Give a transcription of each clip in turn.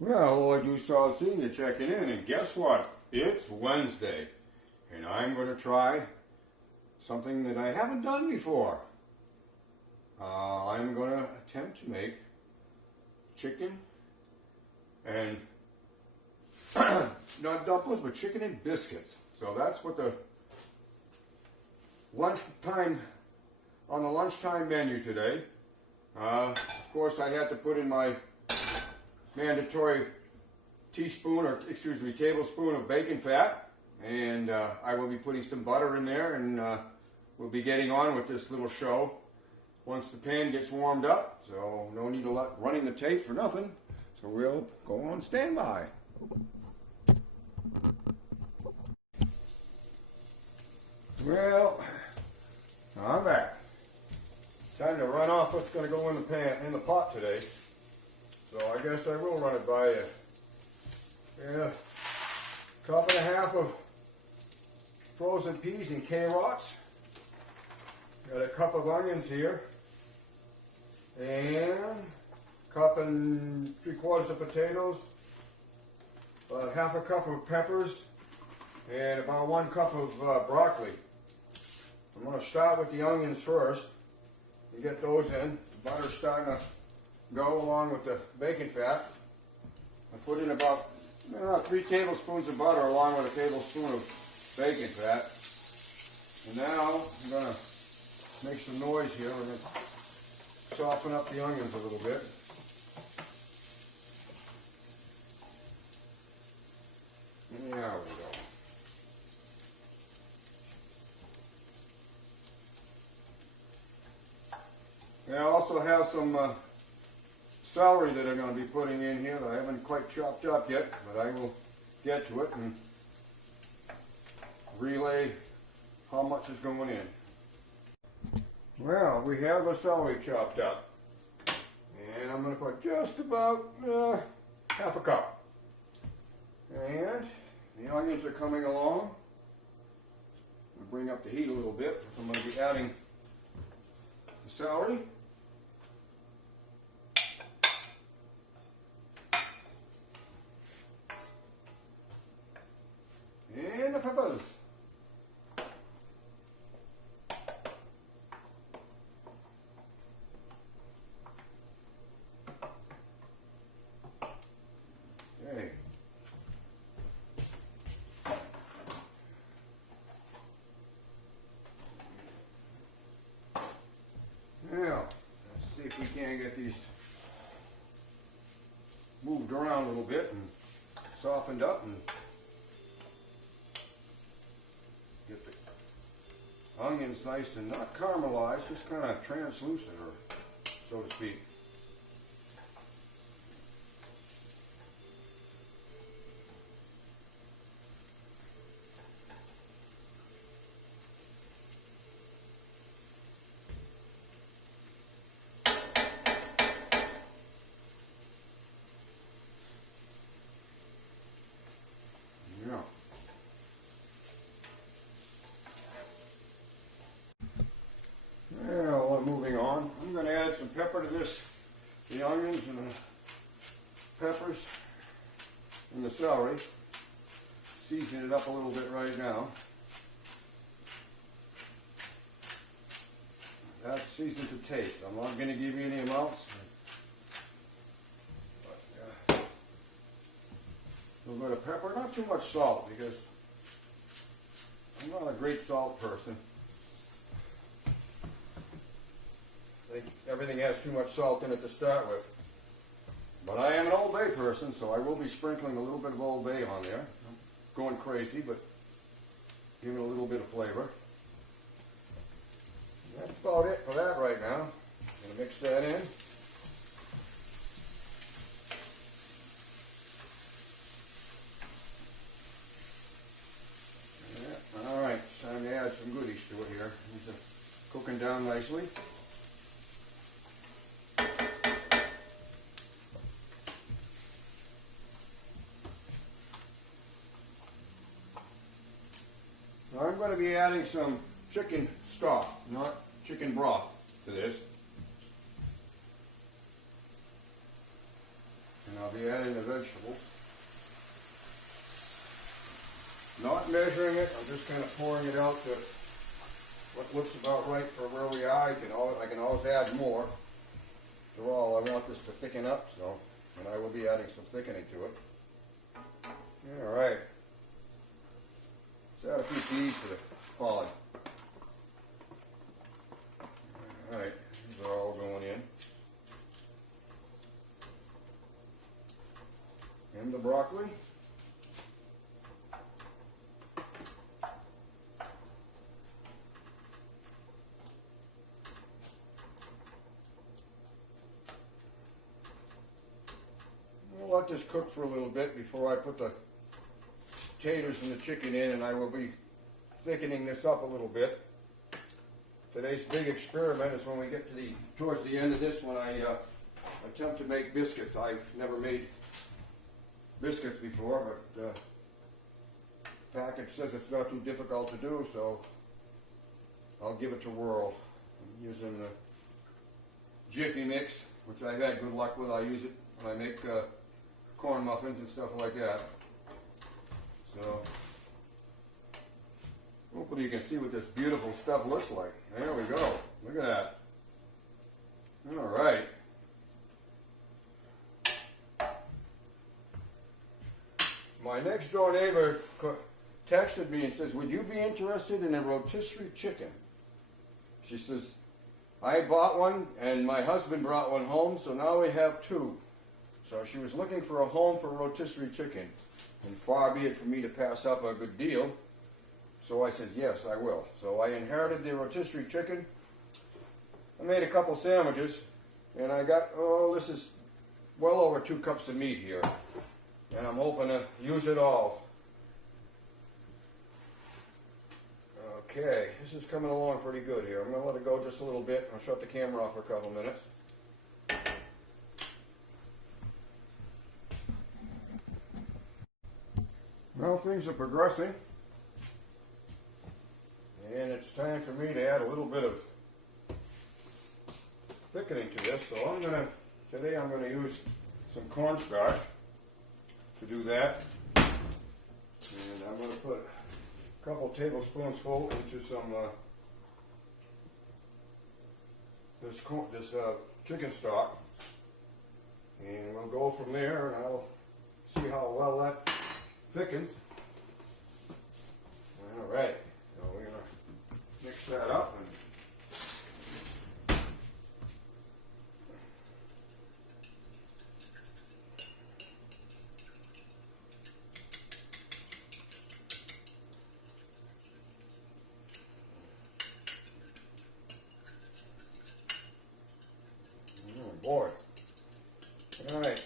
Well, I do saw seeing you checking in, and guess what? It's Wednesday, and I'm going to try something that I haven't done before. I'm going to attempt to make chicken and not dumplings, but chicken and biscuits. So that's what the lunchtime on the lunchtime menu today. Of course, I had to put in my mandatory tablespoon of bacon fat, and I will be putting some butter in there, and we'll be getting on with this little show once the pan gets warmed up. So no need of running the tape for nothing. So we'll go on standby. Well, I'm back. Time to run off what's going to go in the pot today. So I guess I will run it by you. Yeah, cup and a half of frozen peas and carrots. Got a cup of onions here, and cup and 3/4 of potatoes, about half a cup of peppers, and about 1 cup of broccoli. I'm going to start with the onions first and get those in. The butter's starting to go along with the bacon fat. I put in about 3 tablespoons of butter along with a tablespoon of bacon fat. And now I'm going to make some noise here. We're going to soften up the onions a little bit. There we go. And I also have some celery that I'm going to be putting in here that I haven't quite chopped up yet, but I will get to it and relay how much is going in. Well, we have the celery chopped up, and I'm going to put just about half a cup. And the onions are coming along. I'll bring up the heat a little bit, so I'm going to be adding the celery. And the peppers. Okay. Now, let's see if we can get these moved around a little bit and softened up, and get the onions nice and not caramelized, just kind of translucent, or so to speak. Yeah. Well, moving on, I'm going to add some pepper to this, the onions and the peppers and the celery. Season it up a little bit right now. That's seasoned to taste. I'm not going to give you any amounts. But, a little bit of pepper, not too much salt, because I'm not a great salt person. I think everything has too much salt in it to start with. But I am an Old Bay person, so I will be sprinkling a little bit of Old Bay on there. I'm going crazy, but giving it a little bit of flavor. And that's about it for that right now. I'm going to mix that in. Yeah, all right, it's time to add some goodies to it here. These are cooking down nicely. Now I'm going to be adding some chicken stock, not chicken broth, to this. And I'll be adding the vegetables. Not measuring it, I'm just kind of pouring it out to what looks about right for where we are. I can always add more. After all, I want this to thicken up, so, and I will be adding some thickening to it. All right. Let's add a few peas to the pod. All right, these are all going in. And the broccoli. We'll let this cook for a little bit before I put the potatoes and the chicken in, and I will be thickening this up a little bit. Today's big experiment is when we get to towards the end of this, when I attempt to make biscuits. I've never made biscuits before, but the package says it's not too difficult to do, so I'll give it a whirl. I'm using the Jiffy Mix, which I've had good luck with. I use it when I make corn muffins and stuff like that. So hopefully you can see what this beautiful stuff looks like. There we go. Look at that. All right. My next door neighbor texted me and says, would you be interested in a rotisserie chicken? She says, I bought one and my husband brought one home, so now we have two. So she was looking for a home for rotisserie chicken, and far be it for me to pass up a good deal. So I said, yes, I will. So I inherited the rotisserie chicken. I made a couple sandwiches, and I got, this is well over 2 cups of meat here. And I'm hoping to use it all. Okay, this is coming along pretty good here. I'm going to let it go just a little bit. I'll shut the camera off for a couple minutes. Well, things are progressing. And it's time for me to add a little bit of thickening to this. So today I'm going to use some cornstarch to do that. And I'm going to put a couple tablespoons full into some this chicken stock. And we'll go from there, and I'll see how well that thickens. All right. So we're going to mix that up. Boy. Alright.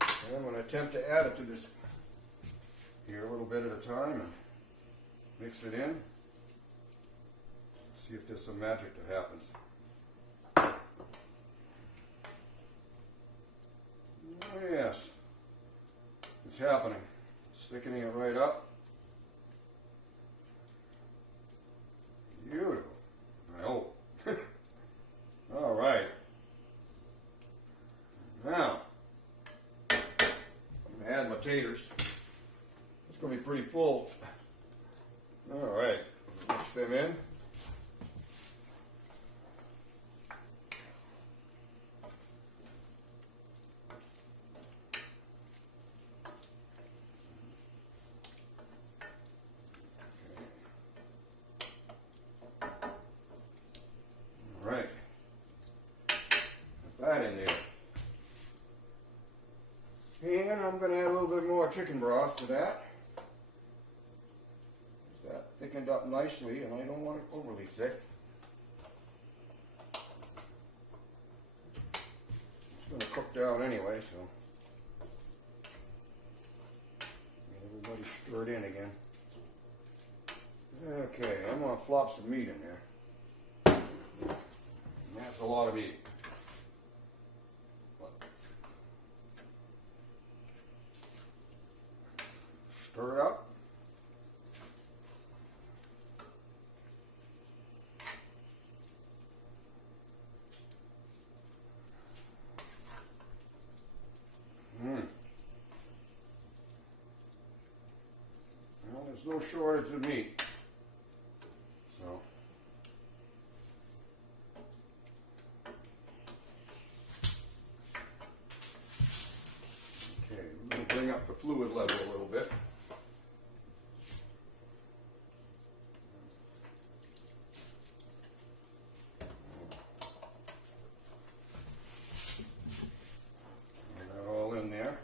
And I'm going to attempt to add it to this here a little bit at a time and mix it in. See if there's some magic that happens. Oh yes. It's happening. It's thickening it right up. Beautiful. I hope. Alright. Now, I'm going to add my taters. It's going to be pretty full. All right, mix them in. All right, put that in there. And I'm going to add a little bit more chicken broth to that. That thickened up nicely, and I don't want it overly thick. It's going to cook down anyway, so everybody stir it in again. Okay, I'm going to flop some meat in there. And that's a lot of meat. Stir it up. there's no shortage of meat. So. Okay, we're going to bring up the fluid level a little bit. Get that all in there.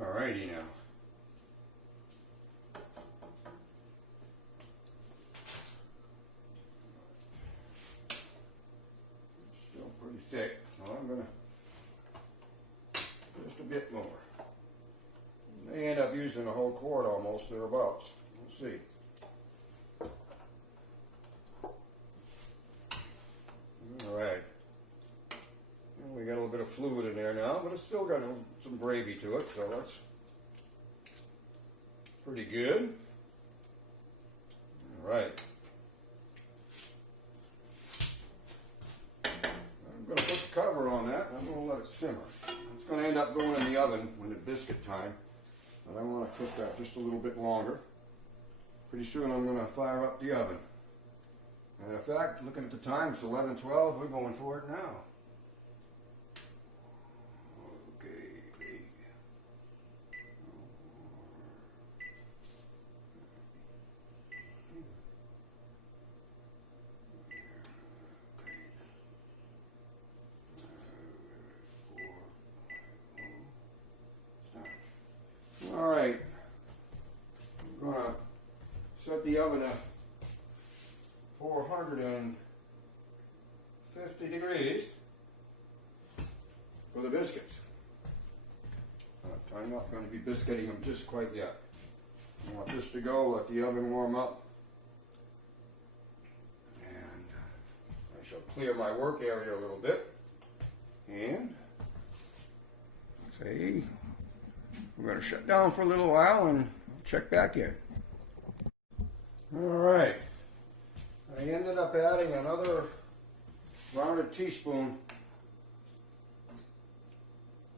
Alrighty now. Still pretty thick, so I'm gonna just a bit more. May end up using a whole quart almost thereabouts. We'll see. Alright. We got a little bit of fluid in there now, but it's still got some gravy to it, so that's pretty good. Alright. I'm going to put the cover on that and I'm going to let it simmer. It's going to end up going in the oven when it's biscuit time, but I want to cook that just a little bit longer. Pretty soon I'm going to fire up the oven. And in fact, looking at the time, it's 11:12. We're going for it now. Alright, I'm going to set the oven at 450 degrees for the biscuits. I'm not going to be biscuiting them just quite yet. I want this to go, let the oven warm up, and I shall clear my work area a little bit, and say we're going to shut down for a little while and check back in. Alright, I ended up adding another rounded teaspoon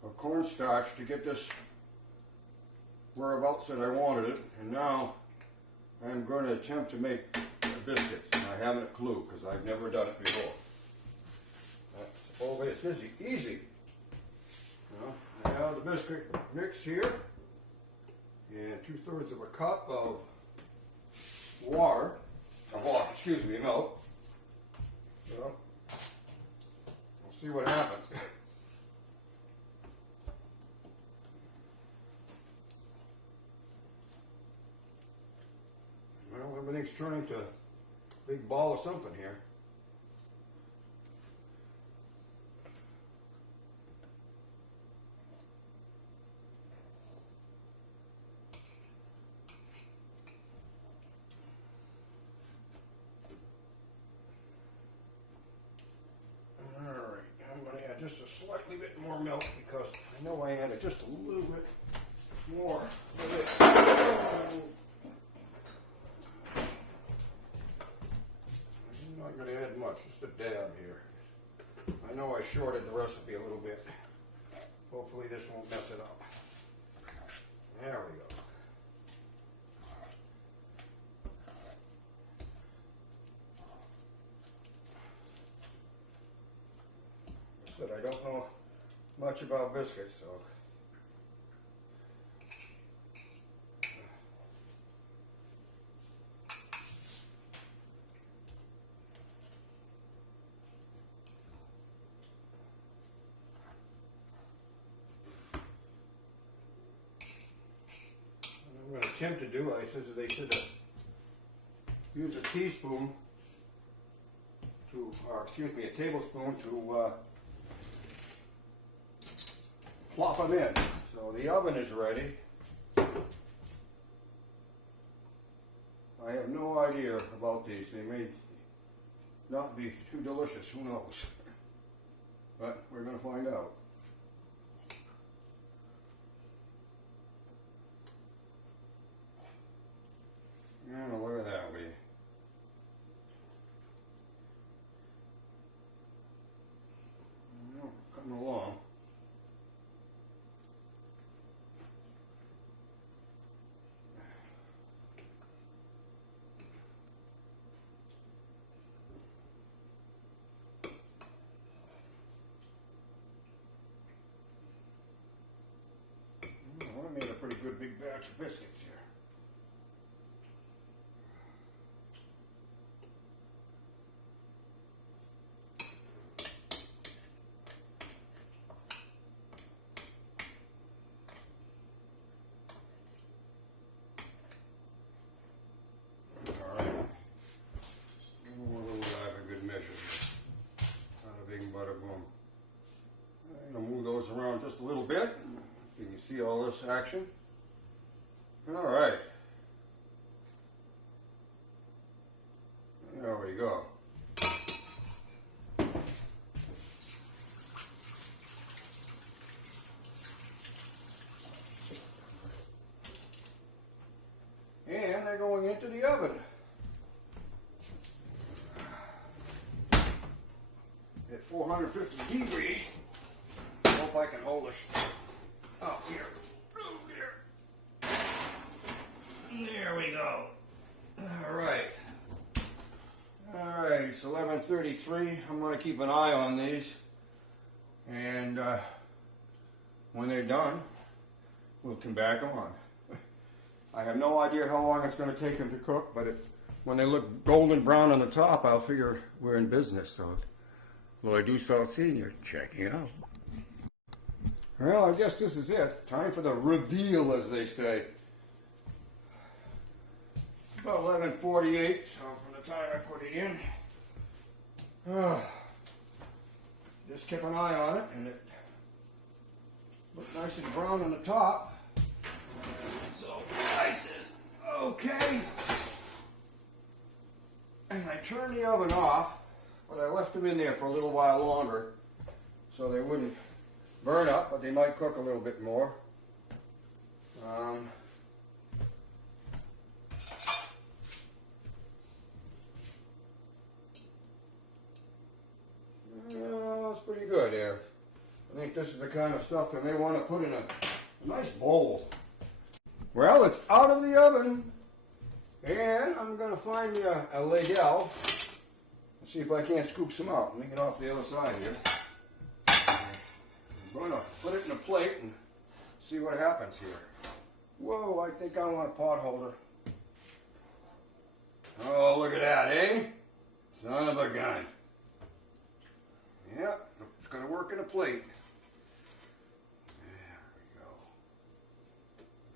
of cornstarch to get this whereabouts that I wanted it, and now I'm going to attempt to make the biscuits, and I haven't a clue because I've never done it before. Supposedly it's easy. I have the biscuit mix here, and 2/3 of a cup of milk. So, we'll see what happens. Well, everything's turning to a big ball of something here. Just a slightly bit more milk because I know I added just a little bit more of it. I'm not going to add much, just a dab here. I know I shorted the recipe a little bit. Hopefully this won't mess it up. There we go. I don't know much about biscuits, so what I'm going to attempt to do, they said use a teaspoon to, or excuse me, a tablespoon to plop them in. So the oven is ready. I have no idea about these. They may not be too delicious, who knows? But we're going to find out. Yeah, look at that. good big batch of biscuits here. Around just a little bit. You can see all this action. All right. There we go. And they're going into the oven. At 450 degrees. Hope I can hold this up here. There we go. All right. It's 11:33. I'm going to keep an eye on these, and when they're done, we'll come back on. I have no idea how long it's going to take them to cook, but when they look golden brown on the top, I'll figure we're in business. So, well, I do Salt Senior. Checking out. Well, I guess this is it. Time for the reveal, as they say. About 11:48, so from the time I put it in, just keep an eye on it, and it looks nice and brown on the top. So nice is okay. And I turned the oven off, but I left them in there for a little while longer, so they wouldn't burn up, but they might cook a little bit more. It's pretty good there. I think this is the kind of stuff that they want to put in a nice bowl. Well, it's out of the oven, and I'm going to find me a ladle and see if I can't scoop some out. Let me get off the other side here. I'm going to put it in a plate and see what happens here. Whoa, I think I want a pot holder. Oh, look at that, eh? Son of a gun. Yeah, it's going to work in a plate. There we go.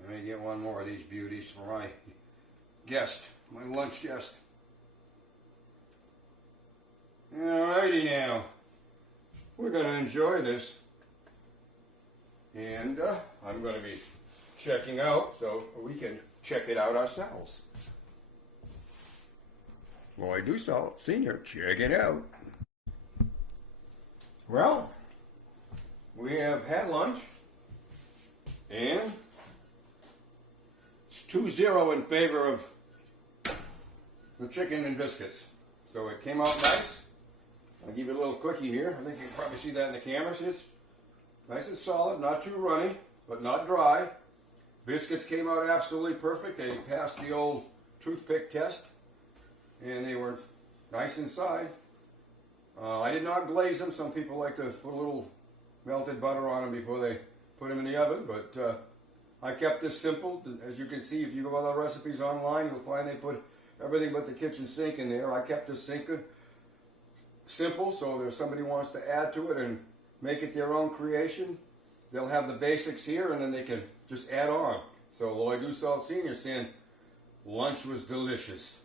Let me get one more of these beauties for my guest, my lunch guest. Alrighty now. We're going to enjoy this. And I'm going to be checking out so we can check it out ourselves. Lloyd Dussault, Senior, check it out. Well, we have had lunch, and it's 2-0 in favor of the chicken and biscuits. So it came out nice. I'll give you a little quickie here. I think you can probably see that in the camera. See, it's nice and solid, not too runny, but not dry. Biscuits came out absolutely perfect. They passed the old toothpick test, and they were nice inside. I did not glaze them. Some people like to put a little melted butter on them before they put them in the oven, but I kept this simple. As you can see, if you go other recipes online, you'll find they put everything but the kitchen sink in there. I kept this sink simple, so if somebody wants to add to it and make it their own creation, they'll have the basics here, and then they can just add on. So Lloyd Dussault Senior saying, lunch was delicious.